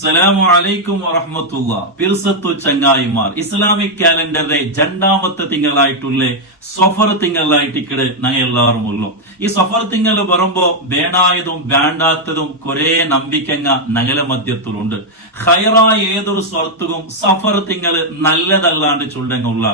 അസ്സലാമു അലൈക്കും വറഹ്മത്തുള്ളാ. പിർസത്തു ചങ്ങായിമാർ, ഇസ്ലാമിക് കാലണ്ടറിലെ രണ്ടാമത്തെ തിങ്കളായിട്ടുള്ള സഫർ തിങ്കളായിട്ട് ഞങ്ങൾ എല്ലാവരും ഉള്ളു. ഈ സഫർ തിങ്കൾ പറയുമ്പോ വേണായതും വേണ്ടാത്തതും കുറെ നമ്പിക്കങ്ങ ഞങ്ങളെ മധ്യത്തിലുണ്ട്. ഹൈറായ ഏതൊരു സ്വർത്തും സഫർ തിങ്കൾ നല്ലതല്ലാണ്ട് ചൊല്ലങ്ങുള്ള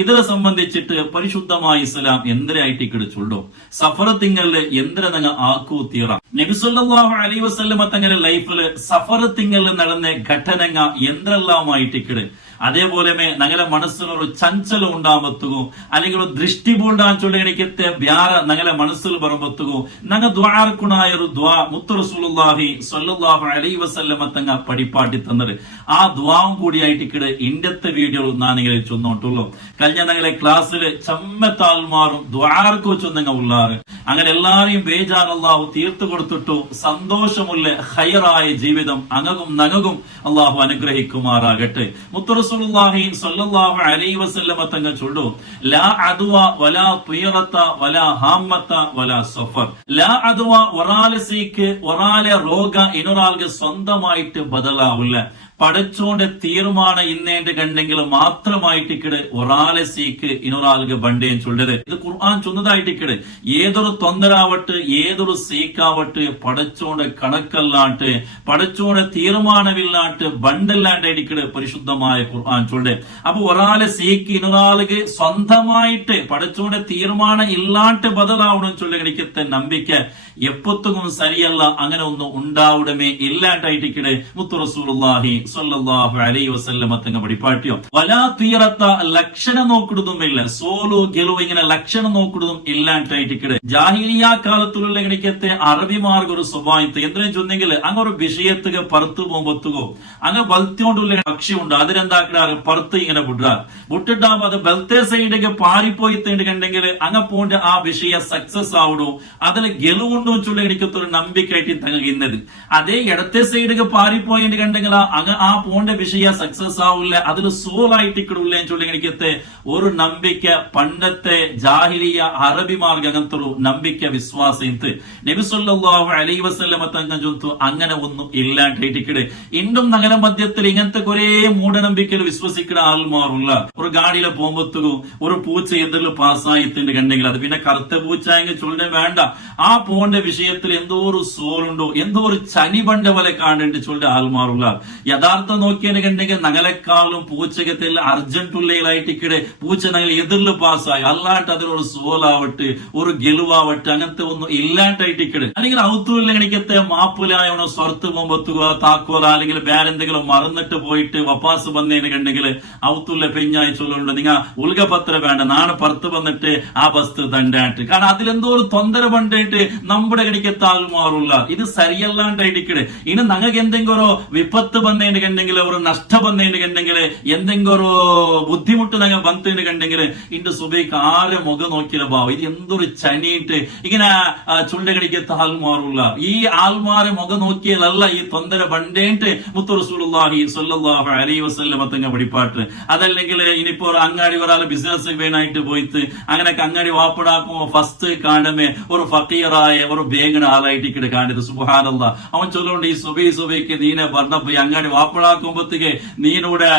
ഇതിനെ സംബന്ധിച്ചിട്ട് പരിശുദ്ധമായ ഇസ്ലാം എന്തിനായിട്ട് ചൊല്ലും. സഫർ തിങ്കളില് എന്തിനെ ഞങ്ങൾ ആക്കൂ തീറാം. നബി സല്ലല്ലാഹു അലൈഹി വസല്ലമ തങ്ങളുടെ ലൈഫില് സഫർ തിങ്കളിൽ നടന്ന ഘട്ടനങ്ങ എന്തെല്ലാമായിട്ട് അതേപോലെ ഞങ്ങളുടെ മനസ്സിലൊരു ചഞ്ചലം ഉണ്ടാകുമ്പത്തുകോ അല്ലെങ്കിൽ ഒരു ദൃഷ്ടി പൂണ്ടാൻ ചൊല്ലിക്കത്തെ വ്യാറ ഞങ്ങളുടെ മനസ്സിൽ പറയുമ്പത്തുകോ ഞങ്ങൾ ദ്വാർക്കുണായ ഒരു ദ്വാ മുത്ത് റസൂലുള്ളാഹി സ്വല്ലല്ലാഹു അലൈഹി വസല്ലമ തങ്ങ പഠിപ്പാട്ടി തന്നത്. ആ ദ്വാവും കൂടിയായിട്ട് ഇന്ത്യത്തെ വീഡിയോ നാനിങ്ങനെ ചൊന്നോട്ടുള്ളൂ. കഴിഞ്ഞ ഞങ്ങളെ ക്ലാസ്സില് ചമ്മത്താൽമാറും ദ്വാർക്ക് ചൊന്നങ്ങ ഉള്ളാറ്. അങ്ങനെ എല്ലാരെയും ബേജാറല്ലാഹു തീർത്തു കൊടുത്തിട്ടു സന്തോഷമുള്ള ഹൈറായ ജീവിതം അങ്ങകും നങ്ങകും അള്ളാഹു അനുഗ്രഹിക്കുമാറാകട്ടെ. മുത്ത് റസൂലുള്ളാഹി സ്വല്ലല്ലാഹു അലൈഹി വസല്ലമ തങ്ങൾ ചൊല്ലു, ലാ അദ്വ വലാ തുയറത വലാ ഹാമത വലാ സഫർ. ലാ അദ്വ ഒരാളെ സീക്ക് ഒരാളെ രോഗ ഇനൊരാൾക്ക് സ്വന്തമായിട്ട് ബദലാവില്ല. പടച്ചോന്റെ തീരുമാനം ഇന്നേന്റെ കണ്ടെങ്കിൽ മാത്രമായിട്ട് ഒരാളെ സീക്ക് ഇനൊരാൾക്ക് ബണ്ടേൻ ചൊല്ലത്. ഇത് ഖുർആൻ ചൊന്നതായിട്ട് ഏതൊരു തൊന്തരാവട്ടെ ഏതൊരു സീക്കാവട്ടെ പടച്ചോന്റെ കണക്കല്ലാട്ട് പടച്ചോന്റെ തീരുമാനമില്ലാട്ട് ബണ്ടല്ലാണ്ടായിട്ട് പരിശുദ്ധമായ ഖുർആൻ ചൊല്ല്. അപ്പൊ ഒരാളെ സീക്ക് ഇനൊരാൾക്ക് സ്വന്തമായിട്ട് പടച്ചോന്റെ തീരുമാനം ഇല്ലാട്ട് ബദലാവണം ചൊല്ലിക്കത്തെ നമ്പിക്ക എപ്പത്തും സരിയല്ല. അങ്ങനെ ഒന്നും ഉണ്ടാവുടമേ ഇല്ലാണ്ടായിട്ട് മുത്ത് റസൂലുള്ളാഹി സ്വല്ലല്ലാഹു അലൈഹി വസല്ലമ തങ്ങൾ പഠിപ്പാട്ടിയോ. വലാ തീറത്ത ലക്ഷണം നോക്കിടുന്നുമില്ല. സോലു ഗെലുവ് ഇങ്ങനെ ലക്ഷണം നോക്കിടുന്നും ഇല്ലാണ്ടായിട്ട് ജാഹിലിയ കാലത്തുള്ള ഇടയ്ക്കത്തെ അറബിമാർക്ക് ഒരു സ്വഭാവത്ത് എന്തിനും ചൊന്നെങ്കിൽ അങ്ങ് ഒരു വിഷയത്തുക പറത്തു പോകുമ്പത്തുകോ അങ്ങ് ബൽത്തിയോണ്ടുള്ള പക്ഷി ഉണ്ട്. അതിനെന്താക്കിടാറ് പറത്ത് ഇങ്ങനെ വിടാറ്. വിട്ടിട്ടാകുമ്പോ അത് ബൽത്തെ സൈഡിലേക്ക് പാറിപ്പോയിത്തേണ്ട് കണ്ടെങ്കിൽ അങ്ങ് പോണ്ട് ആ വിഷയം സക്സസ് ആവിടും. അതിൽ ഗെലുവുണ്ടോ ചൊല്ല എനിക്കത്തൊരു നമ്പിക്കായിട്ട് തങ്ങൾക്ക് ഇന്നത്. അതേ ഇടത്തെ സൈഡിലേക്ക് പാറിപ്പോയിട്ട് കണ്ടെങ്കിൽ അങ്ങ് ആ പോണ്ട വിഷയ സക്സസ് ആവില്ല. അതിൽ സോളായിട്ട് ഇക്കിടില്ല ചൊല്ലി എനിക്കത്തെ ഒരു നമ്പിക്ക പണ്ടത്തെ ജാഹിലിയ അറബിമാർക്ക് അങ്ങനത്തെ ഒരു നമ്പിക്ക വിശ്വാസം നബി സല്ലല്ലാഹു അലൈഹി വസല്ലമ തങ്ങൾ ചൊല്ലുന്നു അങ്ങനെ ഒന്നും ഇല്ലാണ്ടായിട്ട് ഇന്നും നഗര മധ്യത്തിൽ ഇങ്ങനത്തെ കുറെ മൂഢനമ്പിക്കൽ വിശ്വസിക്കുന്ന ആൾമാറുള്ള ഒരു ഗാഡിയിലെ പോകുമ്പത്തുകോ ഒരു പൂച്ച എതിരിൽ പാസ്സായിട്ടുണ്ട് കണ്ടെങ്കിൽ അത് പിന്നെ കറുത്ത പൂച്ചായെങ്കിൽ ചൊല്ലെ വേണ്ട. ആ പോണ്ട വിഷയത്തിൽ എന്തോ ഒരു സോളുണ്ടോ എന്തോ ഒരു ചനി പണ്ട പോലെ കാണേണ്ടി ചൊല്ലെ ആൾമാറുള്ള യഥാർത്ഥം നോക്കിയെന്ന് കണ്ടെങ്കിൽ നഗലക്കാളും പൂച്ചകത്തിൽ അർജന്റുള്ളയിലായിട്ട് പൂച്ച ഞങ്ങൾ എതിരിൽ പാസ്സായി അല്ലാണ്ട് അതിലൊരു സോലാവട്ടെ ഒരു ഗെലുവാവട്ടെ അങ്ങനത്തെ ഒന്നും ഇല്ലാണ്ടായിട്ട് അല്ലെങ്കിൽ ഔത്തൂരിൽ എനിക്കത്തെ മാപ്പുലായണോ സ്വർത്ത് പോകുമ്പത്തുക താക്കോല അല്ലെങ്കിൽ വേറെന്തെങ്കിലും മറന്നിട്ട് പോയിട്ട് വപ്പാസ് വന്നതിന് കണ്ടെങ്കിൽ ഔത്തൂരിലെ പെഞ്ഞായി ചൊല്ലുണ്ട് നിങ്ങൾ ഉൽഗപത്ര വേണ്ട നാളെ പുറത്ത് വന്നിട്ട് ആ ബസ് തണ്ടായിട്ട്. കാരണം അതിലെന്തോ ഒരു തൊന്തര പണ്ടായിട്ട് നമ്മുടെ കടിക്കത്തെ ആൾമാറുള്ള ഇത് സരിയല്ലാണ്ടായിട്ട് ഇനി ഞങ്ങൾക്ക് എന്തെങ്കിലും ഒരു വിപത്ത് ಬಂದೇನು ಕಂಡೆಂಗಿಲ್ಲ ಅವರು ನಷ್ಟ ಬಂದೇನು ಕಂಡೆಂಗಿಲ್ಲ ಎಂದೆಂಗೋ ബുദ്ധിമുട്ട് ഞങ്ങൾ ബന്ധത്തിന് കണ്ടെങ്കിൽ ഇന്റെ സുബൈക്ക് ആരെ മുഖം നോക്കിയ ഭാവം ഇത് എന്തൊരു ചനിയിട്ട് ഇങ്ങനെ ചുണ്ടകടിക്കത്തെ ആൾമാറുള്ള ഈ ആൾമാരെ മുഖം നോക്കിയാലല്ല ഈ തൊന്തര ബണ്ടേട്ട് മുത്ത് റസൂലുള്ളാഹി സ്വല്ലല്ലാഹു അലൈഹി വസല്ലമ തങ്ങൾ പഠിപ്പാട്ട്. അതല്ലെങ്കിൽ ഇനിയിപ്പോ ഒരു അങ്ങാടി ഒരാൾ ബിസിനസ് വേണായിട്ട് പോയിട്ട് അങ്ങനെയൊക്കെ അങ്ങാടി വാപ്പിടാക്കുമ്പോ ഫസ്റ്റ് കാണമേ ഒരു ഫക്കീറായ ഒരു ബേഗണ ആളായിട്ട് കാണിത്. സുബ്ഹാനല്ലാഹ് അവൻ ചൊല്ലുകൊണ്ട് ഈ സുബൈക്ക് നീനെ പറഞ്ഞപ്പോ അങ്ങാടി വാപ്പിടാക്കുമ്പോഴത്തേക്ക് നീനൂടെ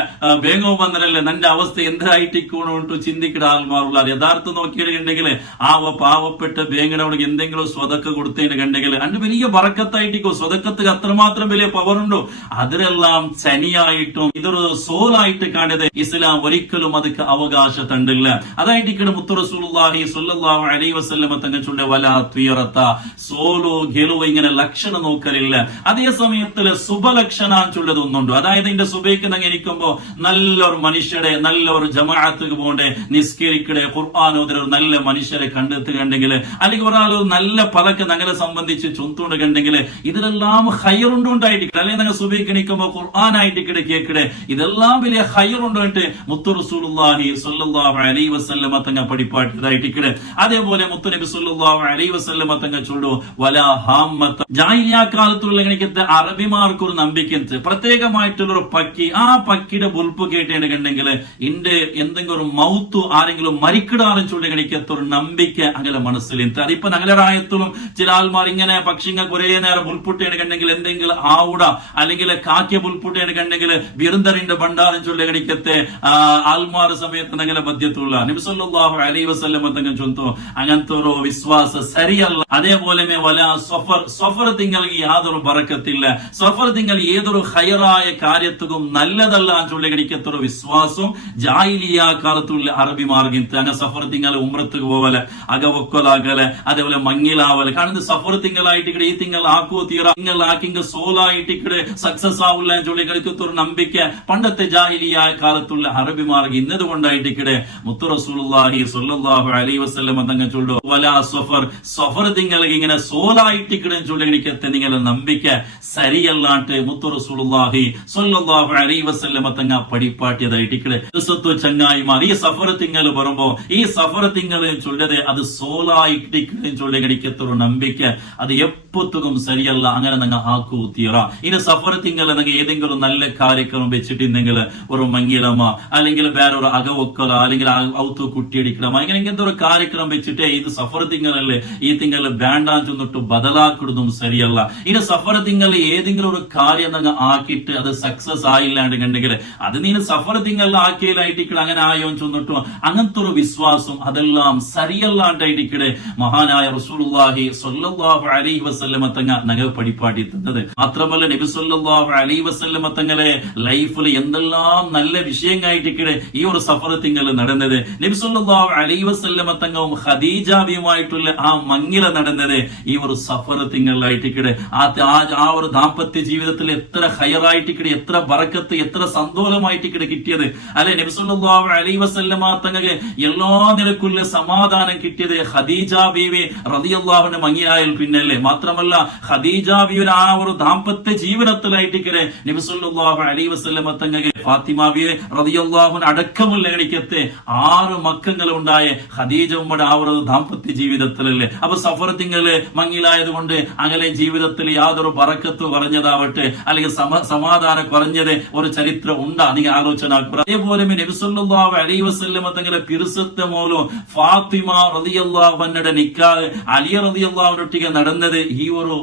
ಬೇಗೋ ಬಂದ್ರಲ್ಲ ನನ್ನ ಅವಸ್ಥೆ ಎಂದಾയിട്ടിക്കോണു ചിന്തിക്കുന്ന ആൾമാറുള്ള യഥാർത്ഥം നോക്കിയിട്ടുണ്ടെങ്കിൽ ആ പാവപ്പെട്ട ബേങ്ങനവർക്ക് എന്തെങ്കിലും സ്വതക്ക കൊടുത്തതിന് കണ്ടെങ്കിൽ അതിന് വലിയ ബറക്കത്തായിട്ടിക്കോ സ്വതക്കത്തിന് അത്രമാത്രം വലിയ പവറുണ്ടോ അതിലെല്ലാം ചനിയായിട്ടും ഇതൊരു സോലായിട്ട് കാണുന്നത് ഇസ്ലാം ഒരിക്കലും അതൊക്കെ അവകാശ തണ്ടില്ല. അതായിട്ടിക്കണ് മുത്ത് റസൂലുള്ളാഹി സ്വല്ലല്ലാഹു അലൈഹി വസല്ലമ തങ്ങൾ ചൊല്ലിയ വലാ തുയറത സോലോ ഗെലുവ ഇങ്ങനെ ലക്ഷണം നോക്കലില്ല. അതേ സമയത്തില് ശുഭലക്ഷണ ചൊല്ലതൊന്നുണ്ട്. അതായത് ഇതിന്റെ സുബൈക്ക് നിങ്ങൾ ഇരിക്കുമ്പോ നല്ലൊരു മനുഷ്യരെ നല്ലൊരു ജമാഅത്ത് പോകണ്ടേ നിസ്കരിക്കടെ ഖുർആൻ ഓതുന്ന നല്ല മനുഷ്യരെ കണ്ടെത്തുകണ്ടെങ്കിൽ അല്ലെങ്കിൽ ഒരാൾ നല്ല പലക്ക് ഞങ്ങളെ സംബന്ധിച്ച് ചൊന്തുകൊണ്ട് കണ്ടെങ്കിൽ ഇതിലെല്ലാം ഹൈറുണ്ടായിട്ട് അല്ലെങ്കിൽ നിങ്ങൾ സുബൈക്ക് എണീക്കുമ്പോ ഖുർആനായിട്ട് കേൾക്കടെ ഇതെല്ലാം വലിയ ഹൈറുണ്ടായിട്ട് മുത്ത് റസൂലുള്ളാഹി സ്വല്ലല്ലാഹു അലൈഹി വസല്ലമ തങ്ങൾ പഠിപ്പാട്ടിയതായിട്ട്. അതേപോലെ മുത്ത് നബി സ്വല്ലല്ലാഹു അലൈഹി വസല്ലമ തങ്ങൾ ചൊല്ലു വലാ ഹാമത. ജാഹിലിയ കാലത്തുള്ള അറബിമാർക്ക് ഒരു നമ്പിക്ക പ്രത്യേക പ്രത്യേകമായിട്ടുള്ളൊരു പക്കി, ആ പക്കിയുടെ ബുൽപ്പ് കേട്ടിട്ടുണ്ടെങ്കിൽ ഇന്റെ എന്തെങ്കിലും ഒരു മൗത്തു ആരെങ്കിലും മരിക്കിടാറും ചൂണ്ടിക്കണിക്കത്തൊരു നമ്പിക്ക അങ്ങനെ മനസ്സിൽ അതിപ്പോ ഞങ്ങളുടെ ആയത്തിലും ചില ആൾമാർ ഇങ്ങനെ പക്ഷിങ്ങൾ കുറെ നേരം ബുൽപുട്ടിയാണെങ്കിൽ എന്തെങ്കിലും ആവുട അല്ലെങ്കിൽ കാക്കിയ ബുൽപുട്ടിയാണെങ്കിൽ വിരുന്തറിന്റെ ഭണ്ഡാരം ചൊല്ലിക്കത്തെ ആൽമാർ സമയത്ത് ഞങ്ങളെ ബദ്ധ്യത്തുള്ള നബി സല്ലല്ലാഹു അലൈഹി വസല്ലം തങ്ങൾ ചൊന്നു അങ്ങനത്തെ ഒരു വിശ്വാസ സരിയല്ല. അതേപോലെ സഫർ തിങ്ങൾക്ക് യാതൊരു ബറക്കത്തില്ല, സഫർ തിങ്കൾ ഏതൊരു ഹൈറായ കാര്യത്തും നല്ലതല്ല ചൊല്ലിക്കത്തൊരു വിശ്വാസം ജാഹിലിയ കാലത്തുള്ള അറബി മാർഗം അങ്ങനെ സഫർ തിങ്കൾ ഉമ്രത്തുക്ക് പോവലെ അകവൊക്കലാകലെ അതേപോലെ മങ്ങിലാവലെ കാണുന്നത് സഫർ തിങ്കളായിട്ട് ഈ തിങ്കൾ ആക്കോ തീറ തിങ്കൾ ആക്കിങ്ക സോലായിട്ട് ഇവിടെ സക്സസ് ആവില്ല ചൊല്ലിക്കത്തൊരു നമ്പിക്ക പണ്ടത്തെ ജാഹിലിയ കാലത്തുള്ള അറബി മാർഗം ഇന്നതുകൊണ്ടായിട്ട് ഇവിടെ മുത്തു റസൂലുള്ളാഹി സ്വല്ലല്ലാഹു അലൈഹി വസല്ലം തങ്ങൾ ചൊല്ലു വലാ സഫർ തിങ്ങൾക്ക് ഇങ്ങനെ സോലായിട്ട് ഇവിടെ ചൊല്ലിക്കത്തെ നിങ്ങളെ നമ്പിക്ക സരിയല്ലാണ്ട് മുത്തു റസൂലുള്ളാഹി സ്വല്ലല്ലാഹു അലൈഹി വസല്ലം തങ്ങൾ പഠിപ്പാട്ടിയതായിട്ട് ഇവിടെ ചങ്ങായിമാർ ഈ സഫർ തിങ്കൾ പറയുമ്പോ ഈ സഫർ തിങ്കൾ ചൊല്ലത് അത് സോലായിട്ട് ചൊല്ലിക്കത്തൊരു നമ്പിക്ക അത് എപ്പത്തും സരിയല്ല അങ്ങനെ നിങ്ങൾ ആക്കൂ തീറ. ഇനി സഫർ തിങ്കൾ നിങ്ങൾ ഏതെങ്കിലും നല്ല കാര്യക്രമം വെച്ചിട്ടുണ്ടെങ്കിൽ ഒരു മങ്ങിലമ അല്ലെങ്കിൽ വേറൊരു അകവൊക്കല അല്ലെങ്കിൽ ഔത്തു കുട്ടിയടിക്കണം അങ്ങനെ ഇങ്ങനത്തെ ഒരു കാര്യക്രമം വെച്ചിട്ട് ഇത് സഫർ തിങ്കളല്ലേ ഈ തിങ്കൾ വേണ്ടാൻ ചെന്നിട്ട് ബദലാക്കിടുന്നതും സരിയല്ല. ഇനി സഫർ തിങ്കൾ ഏതെങ്കിലും ഒരു കാര്യം നിങ്ങൾ ആക്കിയിട്ട് അത് സക്സസ് ആയില്ലാണ്ടെങ്കിൽ അത് നീ സഫർ തിങ്കൾ ആക്കിയതായിട്ടിക്കട അങ്ങനെ ആയോ ചെന്നിട്ടു അങ്ങനത്തെ ഒരു വിശ്വാസം അതെല്ലാം സരിയല്ലാണ്ടായിട്ടിക്കടെ മഹാനായ റസൂലുള്ളാഹി സ്വല്ലല്ലാഹു അലൈഹി വസല്ലം തങ്ങൾ ഞങ്ങൾ പഠിപ്പാട്ടി തന്നത്. മാത്രമല്ല നബി സ്വല്ലല്ലാഹു അലൈഹി വസല്ലം തങ്ങളെ ലൈഫിൽ എന്തെല്ലാം നല്ല വിഷയങ്ങളായിട്ടിക്കടെ ഈ ഒരു സഫർ തിങ്കൾ നടന്നത്. നബി സ്വല്ലല്ലാഹു അലൈഹി വസല്ലം തങ്ങളും ഖദീജാബിയുമായിട്ടുള്ള ആ മങ്ങില നടന്നത് ഈ ഒരു സഫർ തിങ്കളായിട്ടിക്കടെ ആ ഒരു ദാമ്പത്യ ജീവിതത്തിൽ എത്ര ഹൈറായിട്ടിക്കടെ എത്ര ബറക്കത്ത് എത്ര സന്തോഷമായിട്ടിക്കടെ കിട്ടിയത് അല്ലെ. നബി സല്ലല്ലാഹു അലൈഹി വസല്ലം തങ്ങൾക്ക് എല്ലാ നിലക്കുള്ള സമാധാനം കിട്ടിയത് ഖദീജ ബീവി റളിയല്ലാഹു അൻഹ മങ്ങിയായാൽ പിന്നല്ലേ. മാത്രമല്ല ഖദീജ ബീവിയുടെ ആ ഒരു ദാമ്പത്യ ജീവിതത്തിലായിട്ടിക്കടെ നബി സല്ലല്ലാഹു അലൈഹി വസല്ലം തങ്ങൾക്ക് ഫാത്തിമ ബീവി റളിയല്ലാഹു അൻഹ അടക്കമുള്ള ഗണിക്കത്തെ 6 മക്കൾ ഉണ്ടായ ഖദീജ ഉമ്മയുടെ ആ ഒരു ദാമ്പത്യ ജീവിതത്തിലല്ലേ. അപ്പൊ സഫർ തിങ്കള് മങ്ങിലായത് കൊണ്ട് അങ്ങനെ ജീവിതത്തിൽ യാതൊരു ബറക്കത്ത് കുറഞ്ഞതാവട്ടെ അല്ലെങ്കിൽ സമാധാനം കുറഞ്ഞത് ഒരു ചരിത്രം ഉണ്ടാ നിങ്ങൾ ആലോചന. അതേപോലെ നബി സല്ലല്ലാഹു അലൈഹി വസല്ലം തങ്ങളുടെ പിറുസത്തെ മൂലം ഫാത്തിമ റളിയല്ലാഹു അൻഹയുടെ നിക്കാഹ് അലി റളിയല്ലാഹു അൻഹുവിനൊട്ടിಗೆ നടന്നത് ഈ ഒരു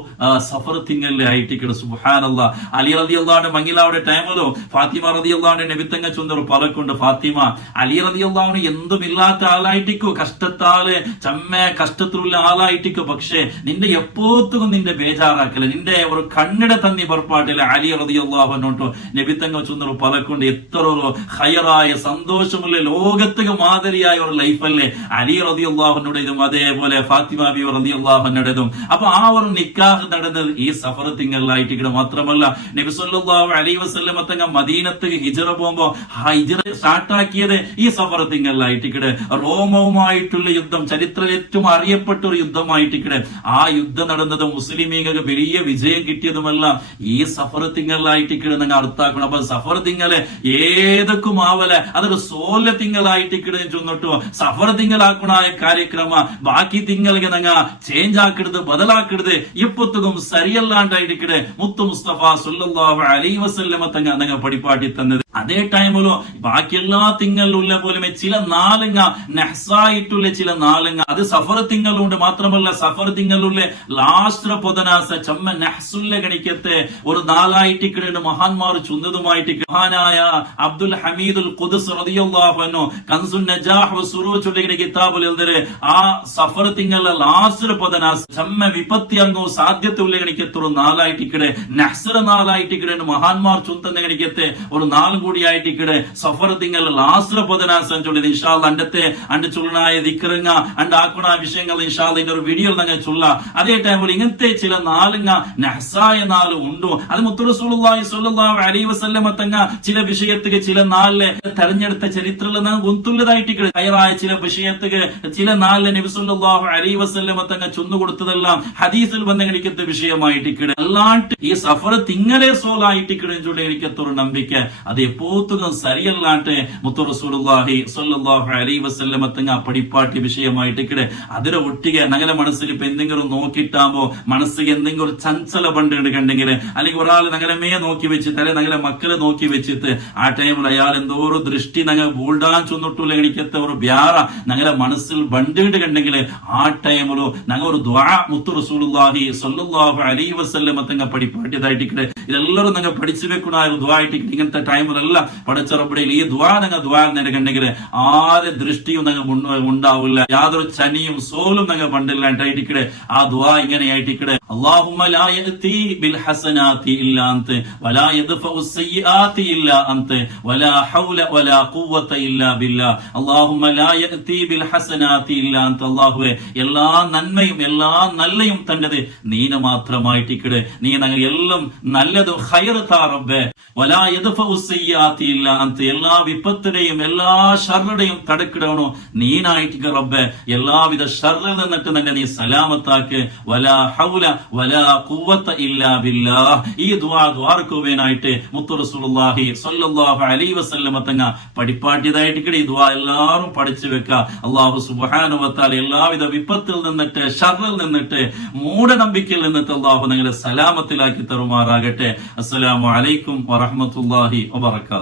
സഫർ തിങ്കളിലെ ആയിട്ടിക്കട. സുബ്ഹാനല്ലാഹ്. അലി റളിയല്ലാഹു അൻഹു മങ്ങിലാവുടെ ടൈമിലോ ഫാത്തിമ റളിയല്ലാഹു അൻഹ നബി തങ്ങൾ ചൊന്നൊരു പറക്കൊണ്ട് ഫാത്തിമ അലി റളിയല്ലാഹു അൻഹു എന്തുമില്ലാത്ത ആളായിട്ടിക്കോ കഷ്ടത്താല് ചമ്മ കഷ്ടത്തിലുള്ള ആളായിട്ടിക്കോ പക്ഷേ നിന്റെ എപ്പോത്തും നിന്റെ ബേജാറാക്കല നിന്റെ ഒരു കണ്ണിട തന്നി പുറപ്പാട്ടില്ല അലി റളിയല്ലാഹു അൻഹു നബി തങ്ങൾ ചൊന്നൊരു പറക്കൊണ്ട് എത്ര ഒരു ഹൈറായ സന്തോഷമുള്ള ലോകത്തുക മാതിരിയായ ഒരു ലൈഫല്ലേ അലി റളിയല്ലാഹു അൻഹുടെ ഇതും അതേപോലെ ഫാത്തിമ ബീവി റളിയല്ലാഹു അൻഹയുടേതും. അപ്പൊ ആ ഒരു നിക്കാഹ് നടന്നത് ഈ സഫർ തിങ്കളിലായിട്ട്. മാത്രമല്ല നബി സല്ലല്ലാഹു അലൈഹി വസല്ലം തങ്ങൾ മദീനത്തേക്ക് ഹിജ്റ പോകുമ്പോ ഹിജ്റ സ്റ്റാർട്ടാക്കിയത് ഈ സഫർ തിങ്കളിലായിട്ട്. റോമവുമായിട്ടുള്ള യുദ്ധം ചരിത്രത്തിൽ ഏറ്റവും അറിയപ്പെട്ട ഒരു യുദ്ധമായിട്ട് ആ യുദ്ധം നടന്നത് മുസ്ലിമീങ്ങൾക്ക് വലിയ വിജയം കിട്ടിയതുമെല്ലാം ഈ സഫർ തിങ്കളിലായിട്ട് നിങ്ങൾ അർത്ഥാക്കണം. അപ്പൊ സഫർ തിങ്കള് ഏതൊക്കും ആവലെ അതൊരു സോല തിങ്കളായിട്ട് ചൊന്നിട്ടു സഫർ തിങ്കളാക്കണായ കാര്യക്രമ ബാക്കി തിങ്ങൾക്ക് നങ്ങ ചേഞ്ച് ആക്കിടുത് ബദലാക്കിടുത് ഇപ്പത്തും സരിയല്ലാണ്ടായിട്ട് മുത്തു മുസ്തഫ സല്ലല്ലാഹു അലൈഹി വസല്ലം തങ്ങൾ നിങ്ങൾ പഠിപ്പാട്ടി തന്നത്. അതേ ടൈമിലോ ബാക്കി എല്ലാ തിങ്ങളിലുള്ള പോലെ ചില നാളുങ്ങ നെഹ്സായിട്ടുള്ള ചില നാളുങ്ങ അത് സഫർ തിങ്ങളുണ്ട്. മാത്രമല്ല സഫർ തിങ്ങളുള്ള ലാസ്റ്റ് പൊതനാസ ചമ്മ നെഹ്സുല്ല ഗണിക്കത്തെ ഒരു നാളായിട്ടിക്കട മഹാന്മാർ ചുന്നതുമായിട്ട് മഹാനായ അബ്ദുൽ ഹമീദുൽ ഖുദ്സ് റളിയല്ലാഹു അൻഹു കൻസുൻ നജാഹ് വസുറൂജ് ചൊല്ലിയ കിതാബിൽ എഴുതരെ ആ സഫർ തിങ്ങളുടെ ലാസ്റ്റ് പൊതനാസ ചമ്മ വിപത്തി അങ്ങോ സാധ്യത ഉള്ള ഗണിക്കത്തെ ഒരു നാളായിട്ടിക്കടെ നെഹ്സറ നാളായിട്ടിക്കട മഹാന്മാർ ചുന്തന്ന ഗണിക്കത്തെ ഒരു നാളും കൂടിയായിട്ടിക്കടെ സഫർ തിങ്ങൾ ലാസ്റ്റ് പൊതനാസം ചൊല്ലിയത്. ഇൻഷാ അല്ലാഹ് അണ്ടത്തെ അണ്ട് ചൊല്ലനായ ദിക്റുങ്ങ അണ്ട് ആക്കണ വിഷയങ്ങൾ ഇൻഷാ അല്ലാഹ് ഇതിന്റെ ഒരു വീഡിയോ ഞങ്ങൾ ചൊല്ല. അതേ ടൈമിൽ ഇങ്ങനത്തെ ചില നാളുങ്ങ നെഹ്സായ നാൾ ഉണ്ടോ അത് മുത്തു റസൂലുള്ളാഹി സ്വല്ലല്ലാഹു അലൈഹി വസല്ലം തങ്ങൾ ചില വിഷയത്തിക്ക് ചില നാളിലെ തെരഞ്ഞെടുത്ത ചരിത്രത്തിൽ ഒന്നുള്ളതായിട്ട് ഹൈറായ ചില വിഷയത്തിക്ക് ചില നാളിലെ നബി സല്ലല്ലാഹു അലൈഹി വസല്ലം തങ്ങൾ ചൊന്നു കൊടുത്തതെല്ലാം ഹദീസിൽ വന്ന എനിക്കത്തെ വിഷയമായിട്ട് അല്ലാണ്ട് ഈ സഫർ തിങ്ങളെ സോലായിട്ട് എനിക്കത്തൊരു നമ്പിക്ക അത് എപ്പോത്തും സരിയല്ലാണ്ട് മുത്തു റസൂലുള്ളാഹി സ്വല്ലല്ലാഹു അലൈഹി വസല്ലം തങ്ങൾ പഠിപ്പാട്ടി വിഷയമായിട്ട് അതിനെ ഒട്ടിಗೆ ഞങ്ങളുടെ മനസ്സിൽ ഇപ്പൊ എന്തെങ്കിലും നോക്കിയിട്ടാകുമ്പോ മനസ്സിൽ എന്തെങ്കിലും ഒരു ചഞ്ചല ബണ്ട് കണ്ടെങ്കിൽ അല്ലെങ്കിൽ ഒരാൾ ഞങ്ങളെ നോക്കി വെച്ചിട്ട് അല്ലെ ഞങ്ങളെ മക്കളെ നോക്കി വെച്ചിട്ട് ആ ടൈമിൽ അയാൾ എന്തോ ഒരു ദൃഷ്ടി ഞങ്ങൾ ബൂൾഡാൻ ചൊന്നിട്ടുള്ള എനിക്കത്തെ ഒരു ബ്യാറ ഞങ്ങളെ മനസ്സിൽ ബണ്ടിട്ട് കണ്ടെങ്കിൽ ആ ടൈമിലോ ഞങ്ങൾ ഒരു ദ്വാ മുത്തു റസൂലുള്ളാഹി സ്വല്ലല്ലാഹു അലൈഹി വസല്ലം തങ്ങ പഠിപ്പാട്ടിയതായിട്ടിക്കടെ ഇതെല്ലാവരും ഞങ്ങൾ പഠിച്ചു വെക്കുന്ന ആ ഒരു ദ്വാ ആയിട്ടിക്കട്ടെ ഇങ്ങനത്തെ ടൈമിലല്ല പഠിച്ച റബ്ബിൽ ഈ ദ്വാ ഞങ്ങൾ ദ്വാ കണ്ടെങ്കിൽ ആരെ ദൃഷ്ടിയും ഞങ്ങൾ ഉണ്ടാവില്ല, യാതൊരു ചനിയും സോലും ഞങ്ങൾ പണ്ടില്ലാണ്ടായിട്ടിക്കടെ ആ ദ്വാ ഇങ്ങനെയായിട്ടിക്കടെ اللهم لا يأتي بالحسنات إلا أنت ولا يدفع السيئات إلا أنت ولا حول ولا قوة إلا بالله اللهم لا يأتي بالحسنات إلا أنت അല്ലാഹുവേ എല്ലാ നന്മയും എല്ലാ നല്ലയും തന്നത് നീന മാത്രമായിട്ടിക്കടെ നീ ഞങ്ങൾ എല്ലാം നല്ലതും ഖൈർ താ റബ്ബേ വലാ യദ്ഫഉ السيئات إلا أنت എല്ലാ വിപത്തിനെയും എല്ലാ ഷർറിനെയും തടുക്കിടണോ നീനായിട്ടിക്ക റബ്ബേ എല്ലാവിധ ഷർറിൽ നിന്നിട്ട് തന്നെ നീ സലാമത്താക്ക് വലാ ഹൗല വലാ ഖുവത ഇല്ലാ ബില്ലാഹ് ഈ ദുആ ദ്വാരക്കുവേനായിട്ട് മുത്തു റസൂലുള്ളാഹി സ്വല്ലല്ലാഹു അലൈഹി വസല്ലം തങ്ങ പഠിപ്പാട്ടിയതായിട്ട് ഈ ദുആ എല്ലാവരും പഠിച്ചു വെക്ക. അല്ലാഹു സുബ്ഹാനഹു വ തആല എല്ലാവിധ വിപത്തിൽ നിന്നിട്ട് ഷർറിൽ നിന്നിട്ട് മൂഢനമ്പിക്കയിൽ നിന്നിട്ട് അല്ലാഹു നിങ്ങളെ സലാമത്തിലാക്കി തരുമാറാകട്ടെ. അസ്സലാമു അലൈക്കും വറഹ്മത്തുള്ളാഹി വബറകാതുഹു.